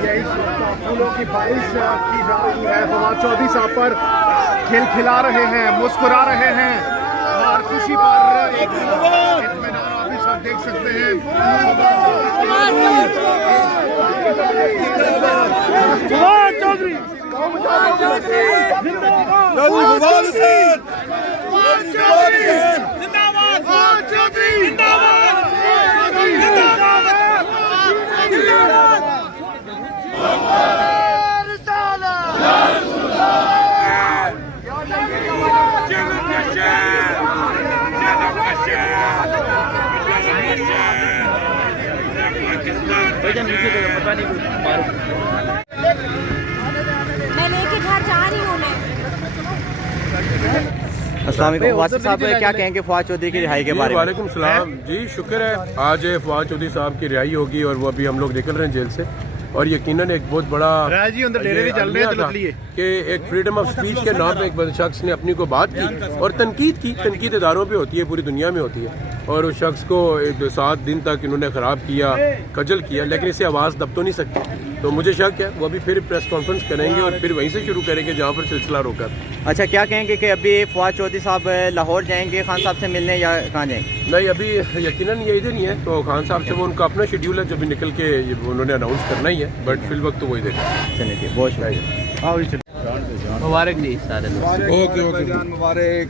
यही फूलों की बारिश की जा रही है। फवाद चौधरी साहब पर खिलखिला रहे हैं, मुस्कुरा रहे हैं और खुशी पर एक इत्मीनान आप इस वक्त देख सकते हैं। फवाद चौधरी मैं लेके घर जा रही हूँ। अस्सलाम वालेकुम वासिफ साहब, क्या कहेंगे फवाद चौधरी की रिहाई के बारे में? वालेकुम सलाम जी, शुक्र है आज फवाद चौधरी साहब की रिहाई होगी और वो अभी हम लोग निकल रहे हैं जेल से। और यकीनन एक बहुत बड़ा जी अंदर डेरे भी चल रहे हैं कि एक फ्रीडम ऑफ स्पीच के नाम पे एक शख्स ने अपनी को बात की और तनकीद की। तनकीद इदारों पे होती है, पूरी दुनिया में होती है। और उस शख्स को 7 दिन तक इन्होंने ख़राब किया, खजल किया, लेकिन इसे आवाज़ दब तो नहीं सकती। तो मुझे शक है वो अभी फिर प्रेस कॉन्फ्रेंस करेंगे और फिर वहीं से शुरू करेंगे जहाँ पर सिलसिला रोका। अच्छा, क्या कहेंगे कि अभी फवाद चौधरी साहब लाहौर जाएंगे खान साहब से मिलने या कहाँ जाएंगे? नहीं, अभी यकीनन ये इधर ही है, तो खान साहब से वो उनका अपना शेड्यूल है जो भी निकल के उन्होंने अनाउंस करना ही है, बट फिल वक्त तो वो इधर है। चलिए ठीक, बहुत शुक्रिया। मुबारक जी सारे ओके मुबारक।